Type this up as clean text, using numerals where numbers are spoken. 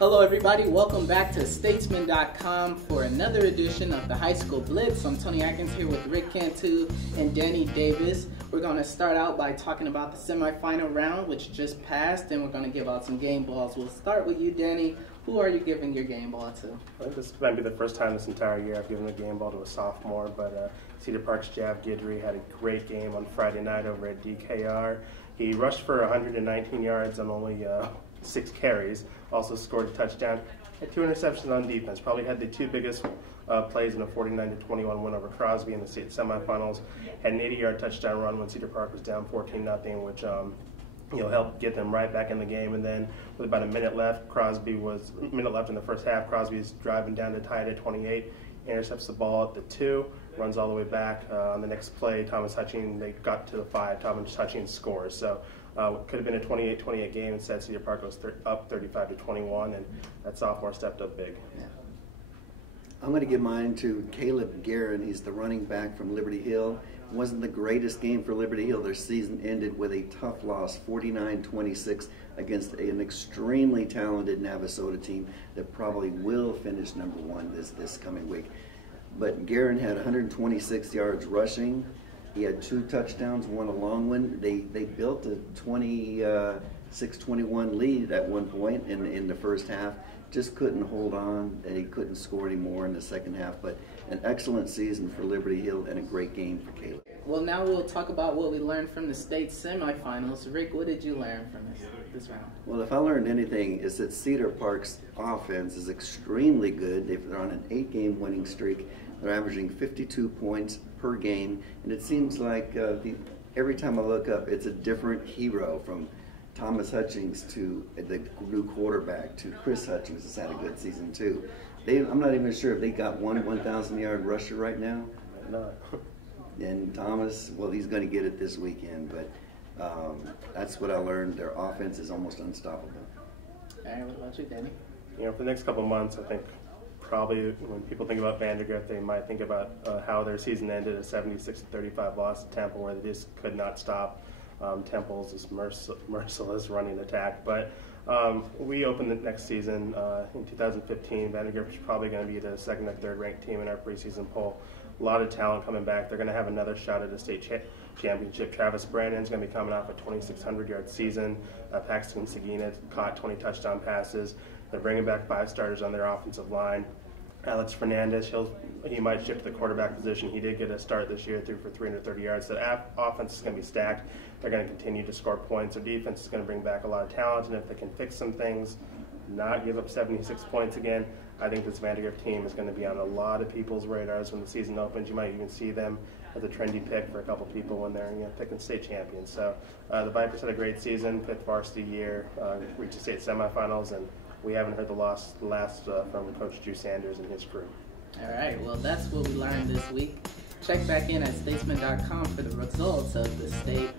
Hello everybody, welcome back to Statesman.com for another edition of the High School Blitz. I'm Tony Atkins here with Rick Cantu and Danny Davis. We're going to start out by talking about the semifinal round, which just passed, and we're going to give out some game balls. We'll start with you, Danny. Who are you giving your game ball to? I think this might be the first time this entire year I've given a game ball to a sophomore, but Cedar Park's Jav Guidry had a great game on Friday night over at DKR. He rushed for 119 yards on only 6 carries, also scored a touchdown, had 2 interceptions on defense, probably had the 2 biggest plays in a 49-21 win over Crosby in the state semifinals, had an 80-yard touchdown run when Cedar Park was down 14-0, which helped get them right back in the game. And then with about a minute left in the first half, Crosby's driving down to tie it at 28, intercepts the ball at the 2, runs all the way back. On the next play, Thomas Hutchings, they got to the 5, Thomas Hutchings scores. So it could have been a 28-28 game. Instead, Cedar Park was up 35-21, and that sophomore stepped up big. Yeah. I'm going to give mine to Caleb Guerin. He's the running back from Liberty Hill. It wasn't the greatest game for Liberty Hill. Their season ended with a tough loss, 49-26, against an extremely talented Navasota team that probably will finish #1 this coming week. But Guerin had 126 yards rushing. He had 2 touchdowns, 1 a long one. They built a 26-21 lead at one point in the first half. Just couldn't hold on, and he couldn't score anymore in the second half. But an excellent season for Liberty Hill and a great game for Caleb. Well, now we'll talk about what we learned from the state semifinals. Rick, what did you learn from this round? Well, if I learned anything, it's that Cedar Park's offense is extremely good. They're on an 8-game winning streak. They're averaging 52 points per game, and it seems like every time I look up, it's a different hero, from Thomas Hutchings to the new quarterback to Chris Hutchings has had a good season too. I'm not even sure if they got one 1,000-yard rusher right now. No. And Thomas, well, he's going to get it this weekend, but that's what I learned. Their offense is almost unstoppable. All right, what about you, Danny? For the next couple of months, I think probably when people think about Vandergrift, they might think about how their season ended, a 76-35 loss to Temple, where they just could not stop Temple's this merciless running attack. But we open the next season in 2015. Vandergrift is probably going to be the 2nd or 3rd ranked team in our preseason poll. A lot of talent coming back. They're going to have another shot at a state championship. Travis Brandon's going to be coming off a 2,600-yard season. Paxton Seguina caught 20 touchdown passes. They're bringing back 5 starters on their offensive line. Alex Fernandez, he might shift to the quarterback position. He did get a start this year, threw for 330 yards. The offense is going to be stacked. They're going to continue to score points. Their defense is going to bring back a lot of talent, and if they can fix some things, not give up 76 points again, I think this Vandergrift team is going to be on a lot of people's radars when the season opens. You might even see them as a trendy pick for a couple people when they're picking state champions. So the Vipers had a great season, 5th varsity year, reached the state semifinals, and we haven't heard the last from Coach Drew Sanders and his crew. All right, well, that's what we learned this week. Check back in at Statesman.com for the results of the state